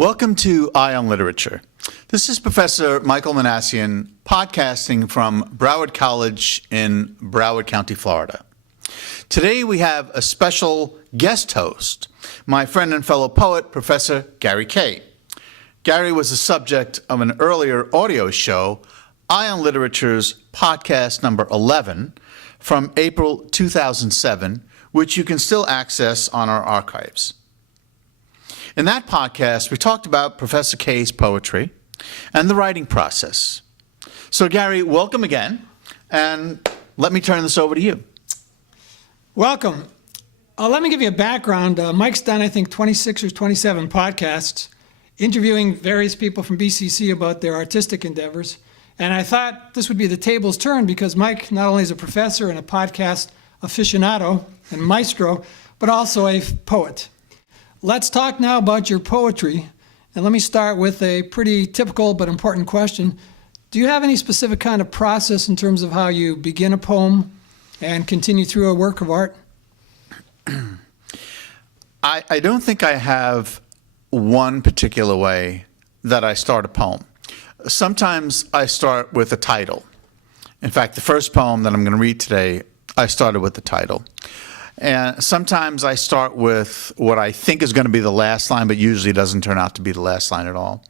Welcome to Eye on Literature. This is Professor Michael Minassian podcasting from Broward College in Broward County, Florida. Today we have a special guest host, my friend and fellow poet, Professor Gary Kay. Gary was the subject of an earlier audio show, Eye on Literature's podcast number 11 from April 2007, which you can still access on our archives. In that podcast, we talked about Professor Kay's poetry and the writing process. So Gary, welcome again, and let me turn this over to you. Welcome. Let me give you a background. Mike's done, I think, 26 or 27 podcasts interviewing various people from BCC about their artistic endeavors. And I thought this would be the table's turn because Mike not only is a professor and a podcast aficionado and maestro, but also a poet. Let's talk now about your poetry. And let me start with a pretty typical but important question. Do you have any specific kind of process in terms of how you begin a poem and continue through a work of art? I don't think I have one particular way that I start a poem. Sometimes I start with a title. In fact, the first poem that I'm going to read today, I started with the title. And sometimes I start with what I think is going to be the last line, but usually it doesn't turn out to be the last line at all.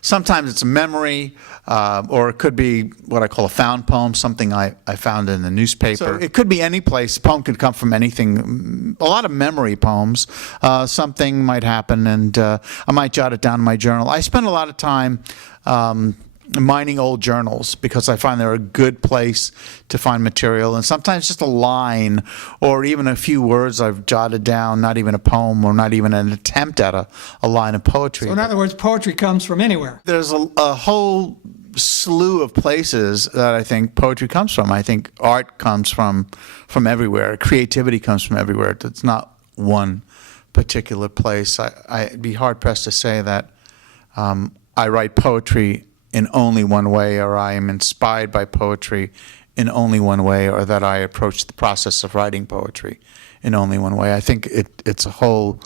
Sometimes it's a memory, or it could be what I call a found poem, something I found in the newspaper. So it could be any place. A poem could come from anything. A lot of memory poems. Something might happen, and I might jot it down in my journal. I spend a lot of time mining old journals because I find they're a good place to find material, and sometimes just a line or even a few words I've jotted down, not even a poem or not even an attempt at a line of poetry. So in other words, poetry comes from anywhere. There's a whole slew of places that I think poetry comes from. I think art comes from everywhere. Creativity comes from everywhere. It's not one particular place. I'd be hard-pressed to say that I write poetry in only one way, or I am inspired by poetry in only one way, or that I approach the process of writing poetry in only one way. I think it's a whole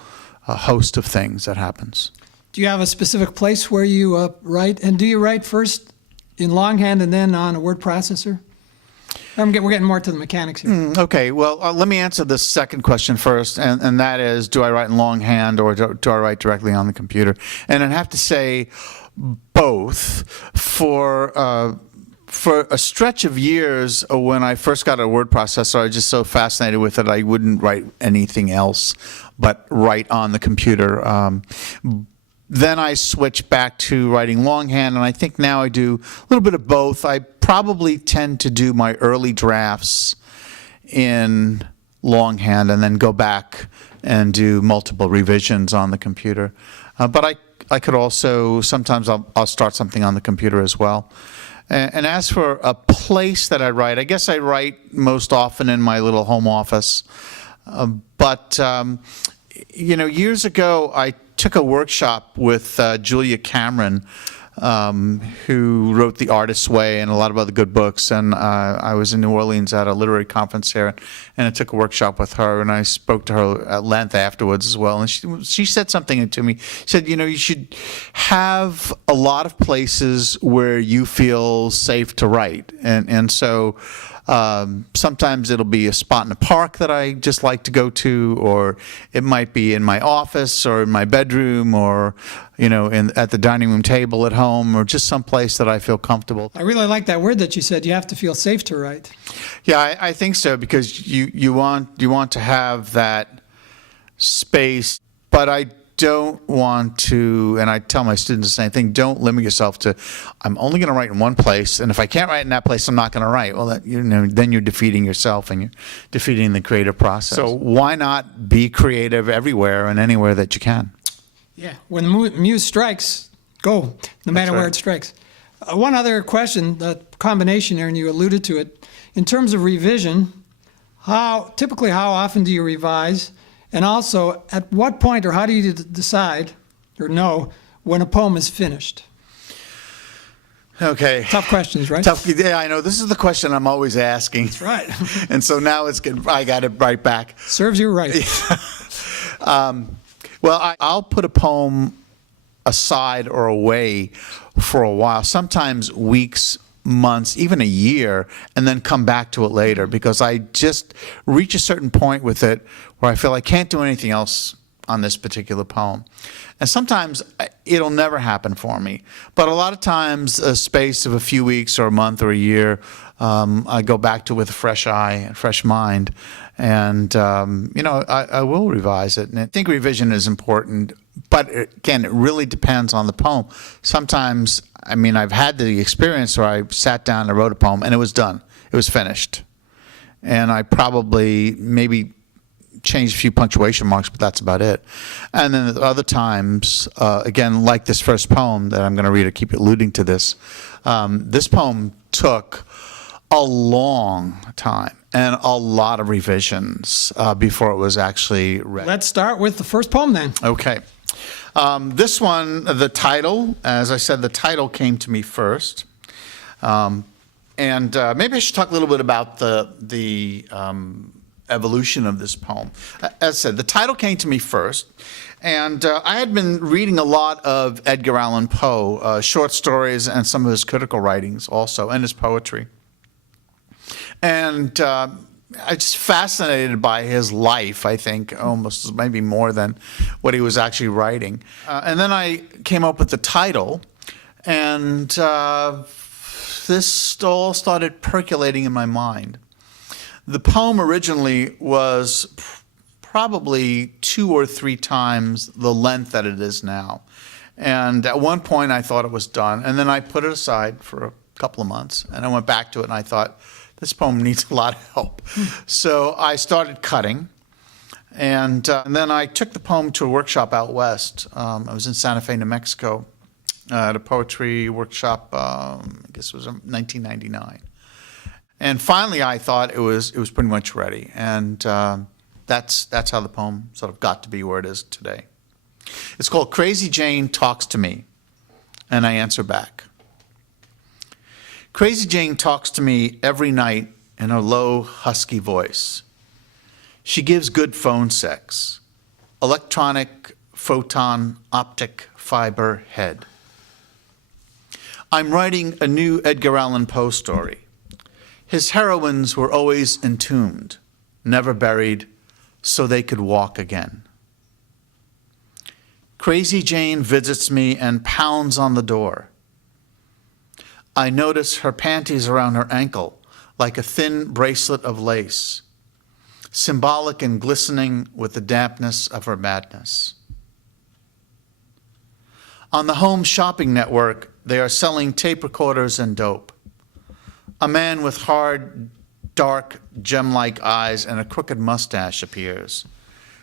host of things that happens. Do you have a specific place where you write? And do you write first in longhand and then on a word processor? We're getting more to the mechanics here. Okay, well, let me answer the second question first, and that is, do I write in longhand or do I write directly on the computer? And I'd have to say both. For a stretch of years when I first got a word processor, I was just so fascinated with it I wouldn't write anything else but write on the computer. Then I switched back to writing longhand, and I think now I do a little bit of both. I probably tend to do my early drafts in longhand and then go back and do multiple revisions on the computer. But I could also, sometimes I'll start something on the computer as well. And as for a place that I write, I guess I write most often in my little home office. But years ago, I took a workshop with Julia Cameron, who wrote The Artist's Way and a lot of other good books. And I was in New Orleans at a literary conference here, and I took a workshop with her, and I spoke to her at length afterwards as well. And she said something to me. She said, you should have a lot of places where you feel safe to write. And so sometimes it'll be a spot in the park that I just like to go to, or it might be in my office or in my bedroom, or at the dining room table at home, or just some place that I feel comfortable. I really like that word that you said. You have to feel safe to write. Yeah, I think so, because you want to have that space, but I don't want to, and I tell my students the same thing, don't limit yourself to, I'm only going to write in one place, and if I can't write in that place, I'm not going to write. Well, then you're defeating yourself, and you're defeating the creative process. So why not be creative everywhere and anywhere that you can? Yeah, when the muse strikes, go, no matter where it strikes. One other question, the combination there, and you alluded to it. In terms of revision, typically how often do you revise? And also, at what point or how do you decide or know when a poem is finished? Okay. Tough questions, right? Tough. Yeah, I know. This is the question I'm always asking. That's right. And so now I got it right back. Serves you right. Well, I'll put a poem aside or away for a while, sometimes weeks, months, even a year, and then come back to it later, because I just reach a certain point with it where I feel I can't do anything else on this particular poem. And sometimes it'll never happen for me. But a lot of times, a space of a few weeks or a month or a year, I go back to it with a fresh eye and fresh mind. And, I will revise it. And I think revision is important. But again, it really depends on the poem. Sometimes, I've had the experience where I sat down and wrote a poem and it was done. It was finished. And I probably maybe changed a few punctuation marks, but that's about it. And then at other times, again, like this first poem that I'm going to read, I keep alluding to this. This poem took a long time and a lot of revisions before it was actually read. Let's start with the first poem then. Okay. This one, the title, as I said, the title came to me first. And maybe I should talk a little bit about the evolution of this poem. As I said, the title came to me first. And I had been reading a lot of Edgar Allan Poe, short stories and some of his critical writings also, and his poetry. And I was just fascinated by his life, I think, almost maybe more than what he was actually writing. And then I came up with the title, and this all started percolating in my mind. The poem originally was probably 2 or 3 times the length that it is now. And at one point I thought it was done, and then I put it aside for a couple of months, and I went back to it and I thought, this poem needs a lot of help. So I started cutting, and then I took the poem to a workshop out west. I was in Santa Fe, New Mexico, at a poetry workshop, I guess it was 1999. And finally I thought it was pretty much ready, and that's how the poem sort of got to be where it is today. It's called Crazy Jane Talks to Me, and I answer back. Crazy Jane talks to me every night in her low, husky voice. She gives good phone sex, electronic, photon, optic, fiber, head. I'm writing a new Edgar Allan Poe story. His heroines were always entombed, never buried, so they could walk again. Crazy Jane visits me and pounds on the door. I notice her panties around her ankle like a thin bracelet of lace, symbolic and glistening with the dampness of her madness. On the Home Shopping Network, they are selling tape recorders and dope. A man with hard, dark, gem-like eyes and a crooked mustache appears,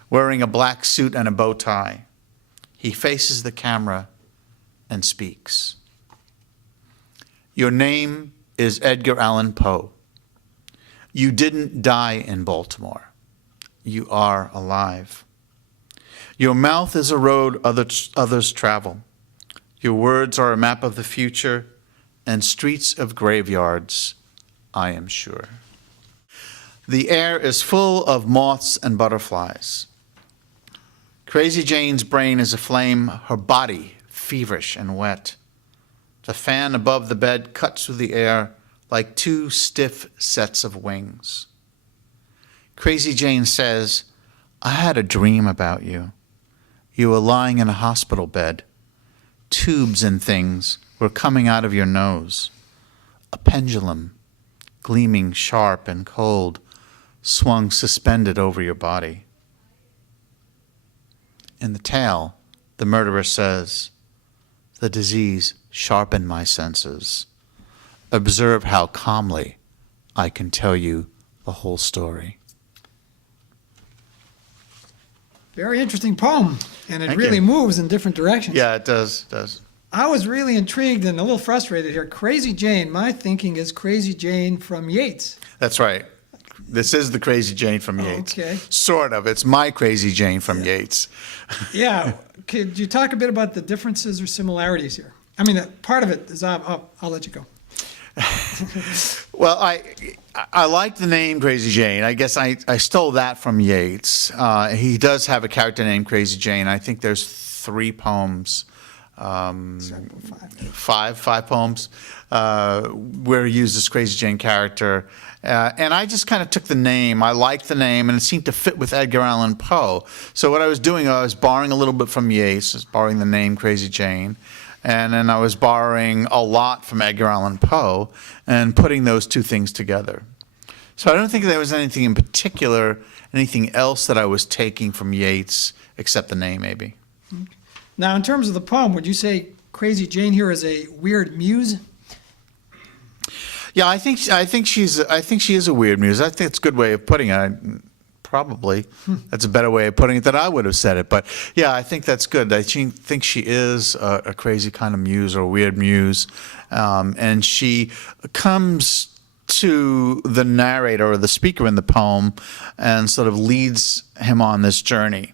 wearing a black suit and a bow tie. He faces the camera and speaks. Your name is Edgar Allan Poe. You didn't die in Baltimore. You are alive. Your mouth is a road others travel. Your words are a map of the future and streets of graveyards, I am sure. The air is full of moths and butterflies. Crazy Jane's brain is aflame, her body feverish and wet. The fan above the bed cuts through the air like 2 stiff sets of wings. Crazy Jane says, I had a dream about you. You were lying in a hospital bed. Tubes and things were coming out of your nose. A pendulum, gleaming sharp and cold, swung suspended over your body. In the tale, the murderer says, the disease sharpened my senses. Observe how calmly I can tell you the whole story. Very interesting poem, and it Thank really you. moves in different directions. Yeah, it does. I was really intrigued and a little frustrated here. Crazy Jane, my thinking is Crazy Jane from Yeats. That's right. This is the Crazy Jane from Yeats. Okay. Sort of. It's my Crazy Jane from Yeats. Yeah. Could you talk a bit about the differences or similarities here? Part of it is, I'll let you go. Well, I like the name Crazy Jane. I guess I stole that from Yeats. He does have a character named Crazy Jane. I think there's 3 poems five poems where he used this Crazy Jane character. And I just kind of took the name. I liked the name, and it seemed to fit with Edgar Allan Poe. So what I was doing, I was borrowing a little bit from Yeats, just borrowing the name Crazy Jane. And then I was borrowing a lot from Edgar Allan Poe and putting those two things together. So I don't think there was anything in particular, anything else that I was taking from Yeats, except the name, maybe. Now, in terms of the poem, would you say Crazy Jane here is a weird muse? Yeah, I think she is a weird muse. I think it's a good way of putting it. Probably that's a better way of putting it than I would have said it. But yeah, I think that's good. I think she is a crazy kind of muse or a weird muse, and she comes to the narrator or the speaker in the poem and sort of leads him on this journey.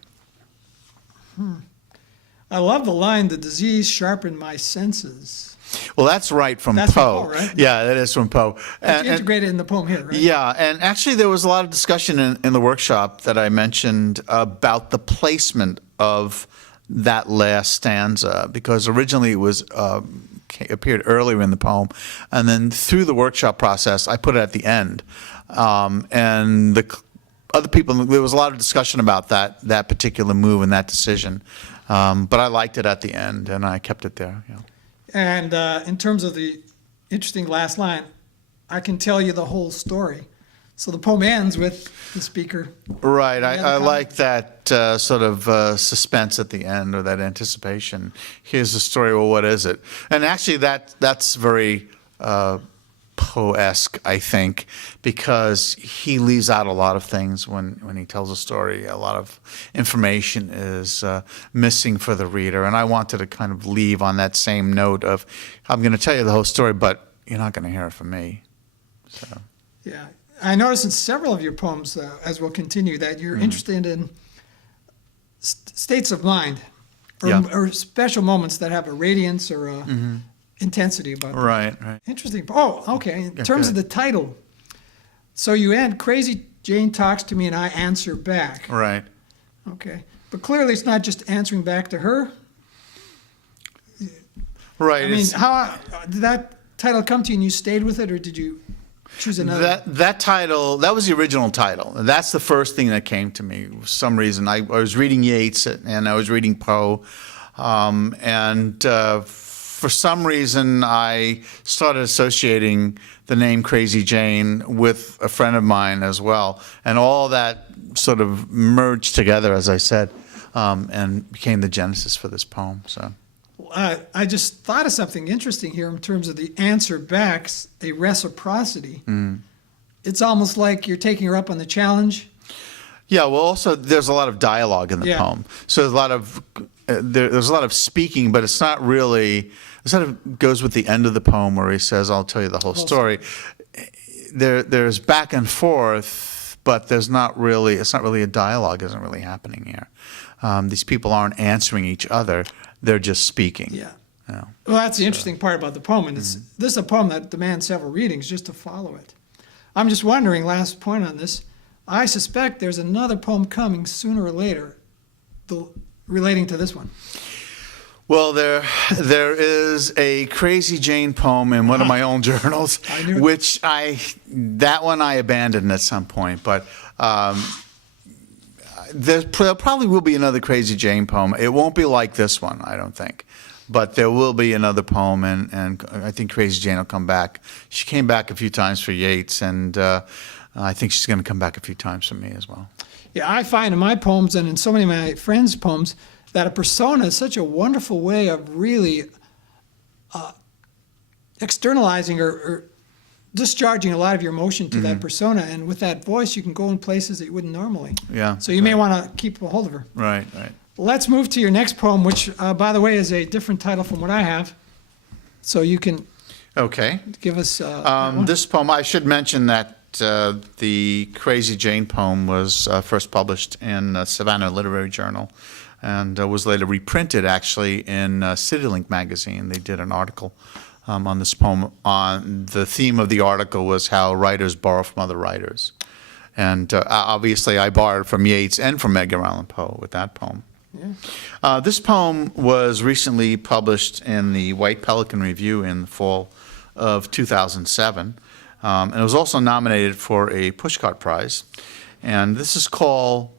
I love the line, "The disease sharpened my senses." Well, that's right from That's Poe. from Poe, right? Yeah, that is from Poe. It's integrated in the poem here, right? Yeah, and actually there was a lot of discussion in the workshop that I mentioned about the placement of that last stanza, because originally it was appeared earlier in the poem, and then through the workshop process I put it at the end. And the other people, there was a lot of discussion about that particular move and that decision. But I liked it at the end, and I kept it there. Yeah. And in terms of the interesting last line, I can tell you the whole story. So the poem ends with the speaker. Right. I like that sort of suspense at the end, or that anticipation. Here's the story. Well, what is it? And actually, that's very Poe-esque, I think, because he leaves out a lot of things when he tells a story. A lot of information is missing for the reader, and I wanted to kind of leave on that same note of, I'm going to tell you the whole story, but you're not going to hear it from me. So. Yeah. I noticed in several of your poems, as we'll continue, that you're interested in states of mind or special moments that have a radiance or a intensity about them. Right. Interesting. Oh, okay. In terms of the title, so you end, Crazy Jane talks to me and I answer back. Right. Okay. But clearly it's not just answering back to her. Right. I mean, how did that title come to you and you stayed with it, or did you choose another? That title, that was the original title. That's the first thing that came to me. For some reason, I was reading Yeats and I was reading Poe, for some reason, I started associating the name Crazy Jane with a friend of mine as well. And all that sort of merged together, as I said, and became the genesis for this poem. So, I just thought of something interesting here in terms of the answer back, a reciprocity. It's almost like you're taking her up on the challenge. Yeah, well, also, there's a lot of dialogue in the poem. So there's a lot of speaking, but it's not really. It sort of goes with the end of the poem where he says, "I'll tell you the whole story." There's back and forth, but there's not really. It's not really a dialogue. Isn't really happening here. These people aren't answering each other. They're just speaking. Yeah. You know, Well, that's the interesting part about the poem, and this is a poem that demands several readings just to follow it. I'm just wondering. Last point on this. I suspect there's another poem coming sooner or later, relating to this one. Well, there is a Crazy Jane poem in one of my own journals, which that one I abandoned at some point. But there probably will be another Crazy Jane poem. It won't be like this one, I don't think. But there will be another poem, and I think Crazy Jane will come back. She came back a few times for Yeats, and I think she's going to come back a few times for me as well. Yeah, I find in my poems and in so many of my friends' poems that a persona is such a wonderful way of really externalizing or discharging a lot of your emotion to that persona. And with that voice, you can go in places that you wouldn't normally. Yeah. So you may want to keep a hold of her. Right. Let's move to your next poem, which, by the way, is a different title from what I have. So you can give us this poem. I should mention that the Crazy Jane poem was first published in Savannah Literary Journal, and was later reprinted actually in CityLink magazine. They did an article on this poem. The theme of the article was how writers borrow from other writers. And obviously I borrowed from Yeats and from Edgar Allan Poe with that poem. This poem was recently published in the White Pelican Review in the fall of 2007. And it was also nominated for a Pushcart Prize. And this is called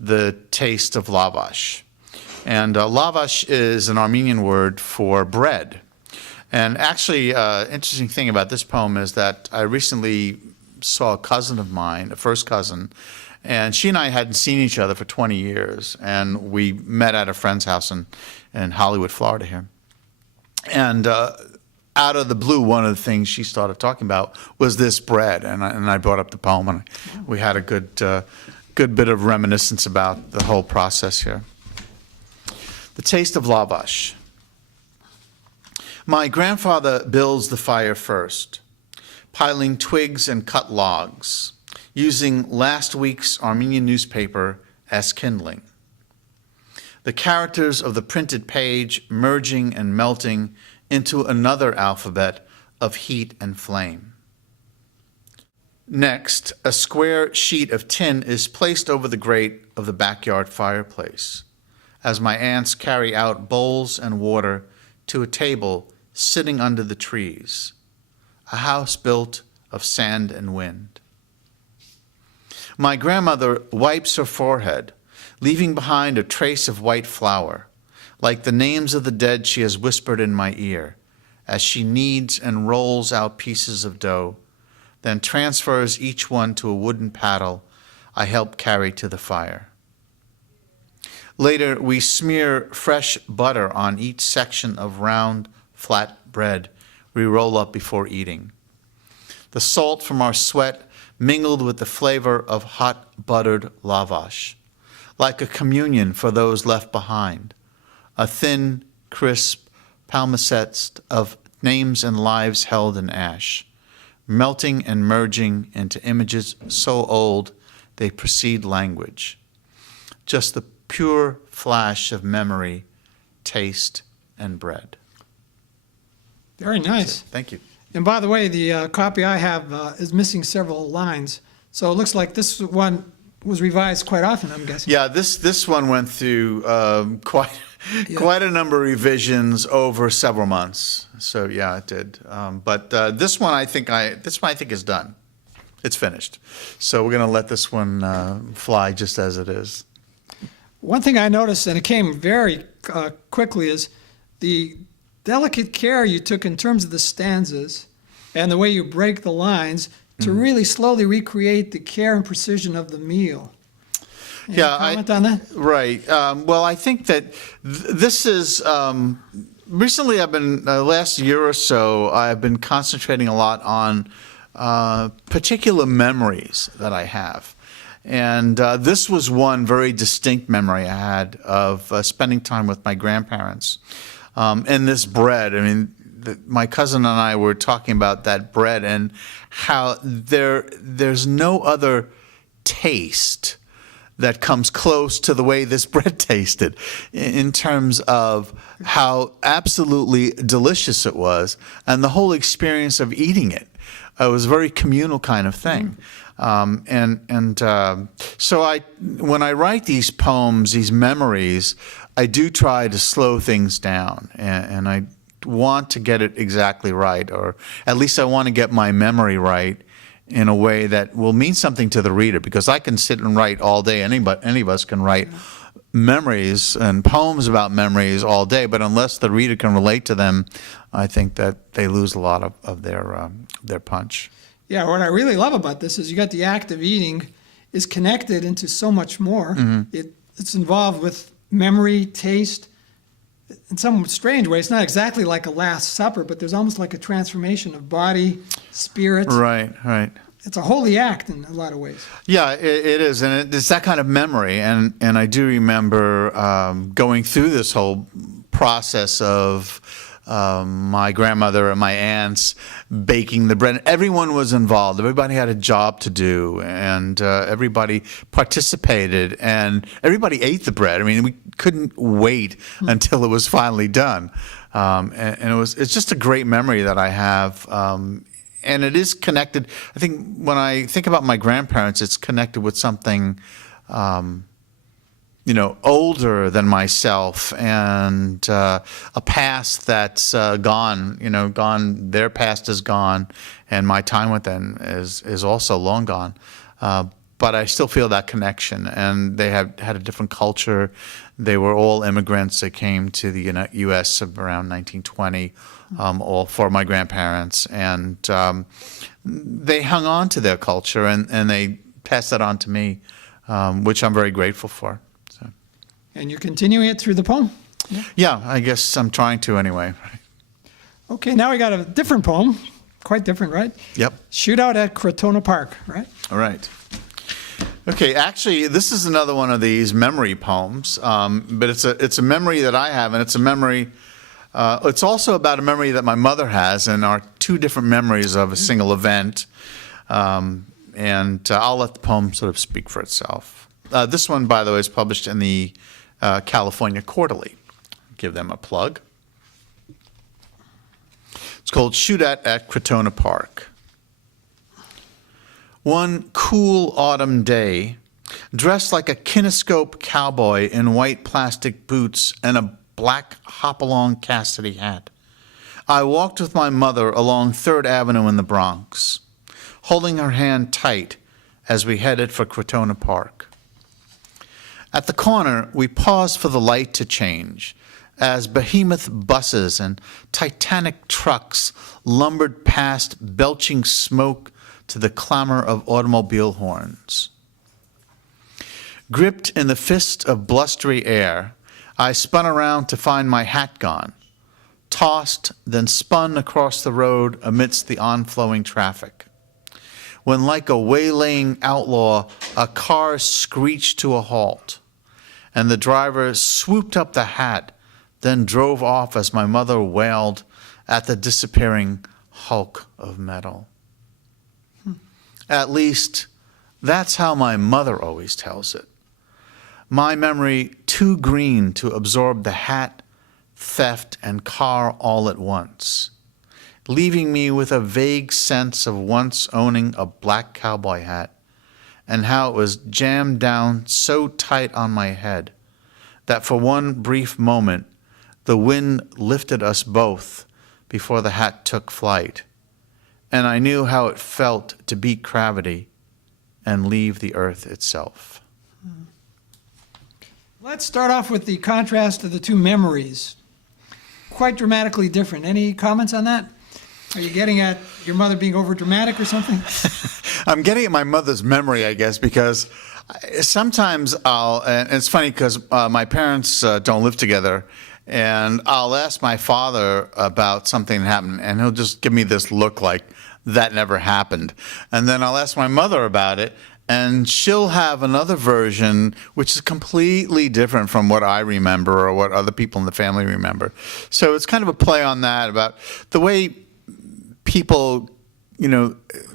The Taste of Lavash. And lavash is an Armenian word for bread. And actually, interesting thing about this poem is that I recently saw a cousin of mine, a first cousin, and she and I hadn't seen each other for 20 years. And we met at a friend's house in Hollywood, Florida here. And out of the blue, one of the things she started talking about was this bread. And I brought up the poem, and we had a good bit of reminiscence about the whole process here. The Taste of Lavash. My grandfather builds the fire first, piling twigs and cut logs, using last week's Armenian newspaper as kindling. The characters of the printed page merging and melting into another alphabet of heat and flame. Next, a square sheet of tin is placed over the grate of the backyard fireplace, as my aunts carry out bowls and water to a table sitting under the trees, a house built of sand and wind. My grandmother wipes her forehead, leaving behind a trace of white flour, like the names of the dead she has whispered in my ear, as she kneads and rolls out pieces of dough, then transfers each one to a wooden paddle I help carry to the fire. Later, we smear fresh butter on each section of round, flat bread we roll up before eating. The salt from our sweat mingled with the flavor of hot buttered lavash, like a communion for those left behind, a thin, crisp palimpsest of names and lives held in ash, melting and merging into images so old they precede language. Just the pure flash of memory, taste, and bread. Very nice. Thank you. And by the way, the copy I have is missing several lines. So it looks like this one was revised quite often, I'm guessing. Yeah, this one went through quite a number of revisions over several months. So yeah, it did. But this one I think is done. It's finished. So we're going to let this one fly just as it is. One thing I noticed, and it came very quickly, is the delicate care you took in terms of the stanzas and the way you break the lines to really slowly recreate the care and precision of the meal. Any comment on that? Right. Well, I think that this is recently. I've been last year or so. I've been concentrating a lot on particular memories that I have. And this was one very distinct memory I had of spending time with my grandparents. And this bread, I mean, my cousin and I were talking about that bread and how there's no other taste that comes close to the way this bread tasted in terms of how absolutely delicious it was and the whole experience of eating it. It was a very communal kind of thing. So when I write these poems, these memories, I do try to slow things down, and I want to get it exactly right, or at least I want to get my memory right in a way that will mean something to the reader, because I can sit and write all day. Any of us can write memories and poems about memories all day, but unless the reader can relate to them, I think that they lose a lot of their punch. Yeah, what I really love about this is you got the act of eating is connected into so much more. It's involved with memory, taste. In some strange way, it's not exactly like a Last Supper, but there's almost like a transformation of body, spirit. Right. It's a holy act in a lot of ways. Yeah, it is, and it's that kind of memory. And I do remember going through this whole process of my grandmother and my aunts baking the bread. Everyone was involved. Everybody had a job to do, and everybody participated, and everybody ate the bread. I mean, we couldn't wait until it was finally done. And it's just a great memory that I have. And it is connected. I think when I think about my grandparents, it's connected with something older than myself, and a past that's gone. Gone. Their past is gone, and my time with them is also long gone. But I still feel that connection, and they have had a different culture. They were all immigrants that came to the U.S. around 1920, all for my grandparents, and they hung on to their culture, and they passed that on to me, which I'm very grateful for. So. And you're continuing it through the poem? Yeah, I guess I'm trying to anyway. Okay, now we got a different poem. Quite different, right? Yep. Shootout at Crotona Park, right? All right. Okay, actually, this is another one of these memory poems, but it's a memory that I have, and it's a memory. It's also about a memory that my mother has, and are two different memories of a single event. And I'll let the poem sort of speak for itself. This one, by the way, is published in the California Quarterly. Give them a plug. It's called Shootout at Crotona Park. One cool autumn day, dressed like a kinescope cowboy in white plastic boots and a black hop-along Cassidy hat, I walked with my mother along 3rd Avenue in the Bronx, holding her hand tight as we headed for Crotona Park. At the corner, we paused for the light to change as behemoth buses and Titanic trucks lumbered past, belching smoke to the clamor of automobile horns. Gripped in the fist of blustery air, I spun around to find my hat gone, tossed, then spun across the road amidst the onflowing traffic. When, like a waylaying outlaw, a car screeched to a halt, and the driver swooped up the hat, then drove off as my mother wailed at the disappearing hulk of metal. At least, that's how my mother always tells it. My memory too green to absorb the hat, theft, and car all at once, leaving me with a vague sense of once owning a black cowboy hat, and how it was jammed down so tight on my head that for one brief moment the wind lifted us both before the hat took flight, and I knew how it felt to beat gravity and leave the earth itself. Let's start off with the contrast of the two memories. Quite dramatically different. Any comments on that? Are you getting at your mother being over dramatic or something? I'm getting at my mother's memory, I guess, because sometimes and it's funny because my parents don't live together, and I'll ask my father about something that happened, and he'll just give me this look like that never happened. And then I'll ask my mother about it, and she'll have another version which is completely different from what I remember or what other people in the family remember. So it's kind of a play on that about the way people,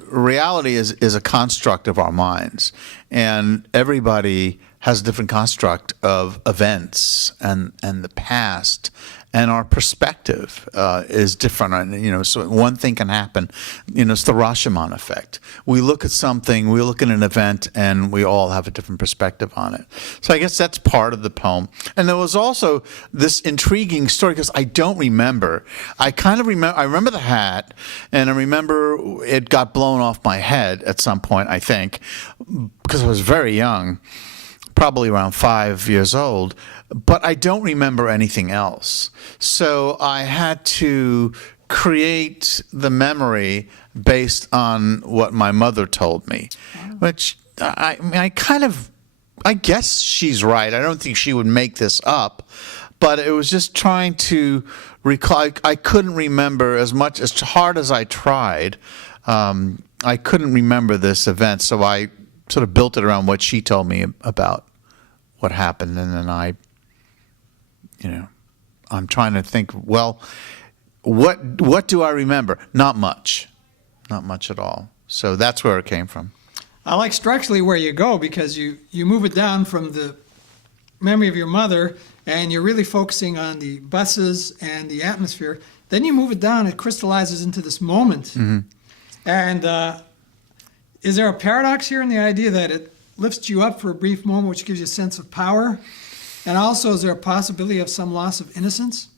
reality is a construct of our minds, and everybody has a different construct of events and the past, and our perspective is different. So one thing can happen. It's the Rashomon effect. We look at something, we look at an event, and we all have a different perspective on it. So I guess that's part of the poem. And there was also this intriguing story because I don't remember. I remember the hat, and I remember it got blown off my head at some point, I think, because I was very young, probably around 5 years old. But I don't remember anything else. So I had to create the memory based on what my mother told me, which I guess she's right. I don't think she would make this up, but it was just trying to recall. I couldn't remember as hard as I tried. I couldn't remember this event, so I sort of built it around what she told me about what happened, and then I'm trying to think, well, what do I remember? Not much at all. So that's where it came from. I like structurally where you go because you move it down from the memory of your mother and you're really focusing on the buses and the atmosphere. Then you move it down, it crystallizes into this moment. Mm-hmm. And is there a paradox here in the idea that lifts you up for a brief moment, which gives you a sense of power? And also, is there a possibility of some loss of innocence?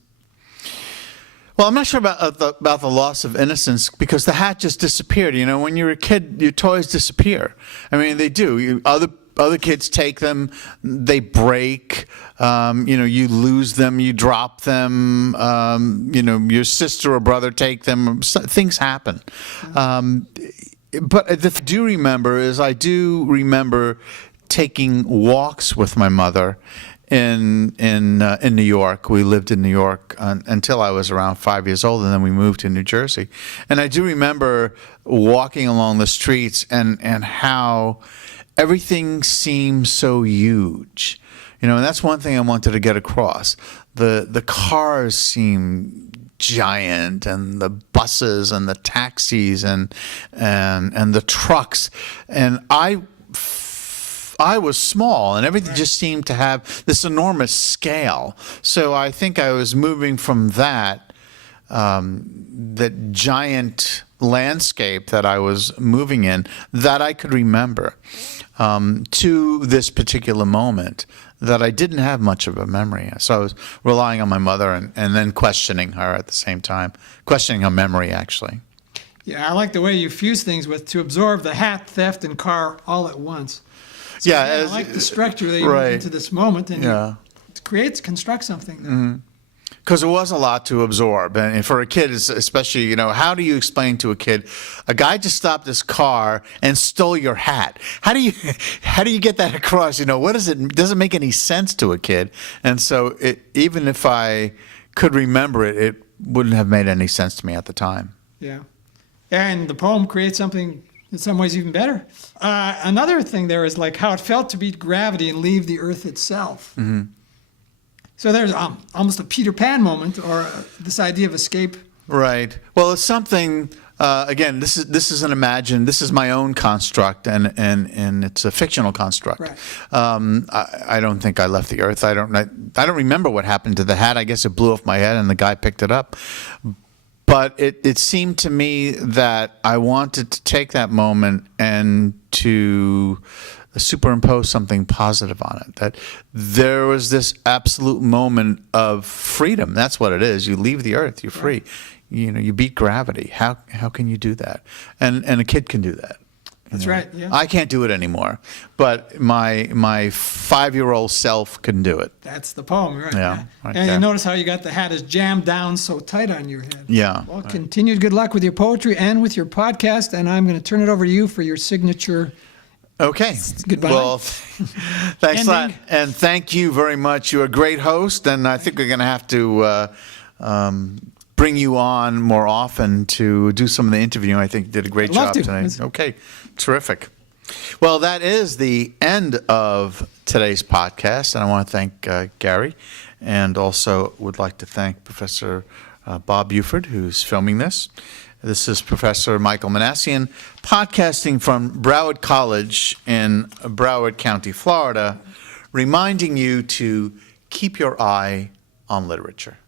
Well, I'm not sure about the loss of innocence because the hat just disappeared. You know, when you're a kid, your toys disappear. I mean, they do. Other kids take them, they break. You lose them, you drop them. Your sister or brother take them. Things happen. But the thing I do remember is I do remember taking walks with my mother in New York. We lived in New York until I was around 5 years old, and then we moved to New Jersey. And I do remember walking along the streets and how everything seems so huge. And that's one thing I wanted to get across. The cars seem giant, and the buses and the taxis and the trucks, and I was small, and everything just seemed to have this enormous scale. So I think I was moving from that giant landscape that I was moving in, that I could remember, to this particular moment that I didn't have much of a memory. So I was relying on my mother and then questioning her at the same time, questioning her memory, actually. Yeah, I like the way you fuse things with to absorb the hat, theft, and car all at once. So Yeah, I like the structure that you put into this moment, and it constructs something there. Because there was a lot to absorb, and for a kid, especially, how do you explain to a kid, a guy just stopped his car and stole your hat? How do you get that across? What is it? Doesn't make any sense to a kid, and so even if I could remember it, it wouldn't have made any sense to me at the time. Yeah, and the poem creates something in some ways even better. Another thing there is like how it felt to beat gravity and leave the earth itself. Mm-hmm. So there's almost a Peter Pan moment, or this idea of escape. Right. Well, it's something. Again, this is my own construct, and it's a fictional construct. Right. I don't think I left the earth. I don't remember what happened to the hat. I guess it blew off my head, and the guy picked it up. But it seemed to me that I wanted to take that moment and to superimpose something positive on it. That there was this absolute moment of freedom. That's what it is. You leave the earth, you're free. You beat gravity. How can you do that? And a kid can do that. That's right. Yeah. I can't do it anymore, but my 5-year-old self can do it. That's the poem, right? Yeah. Right and there. you notice how you got the hat is jammed down so tight on your head. Yeah. Well, continued good luck with your poetry and with your podcast, and I'm going to turn it over to you for your signature. Okay. Goodbye. Well, thanks a lot, and thank you very much. You're a great host, and I think we're going to have to bring you on more often to do some of the interviewing. I think you did a great job tonight. Okay, terrific. Well, that is the end of today's podcast, and I want to thank Gary, and also would like to thank Professor Bob Buford, who's filming this. This is Professor Michael Minassian, podcasting from Broward College in Broward County, Florida, reminding you to keep your eye on literature.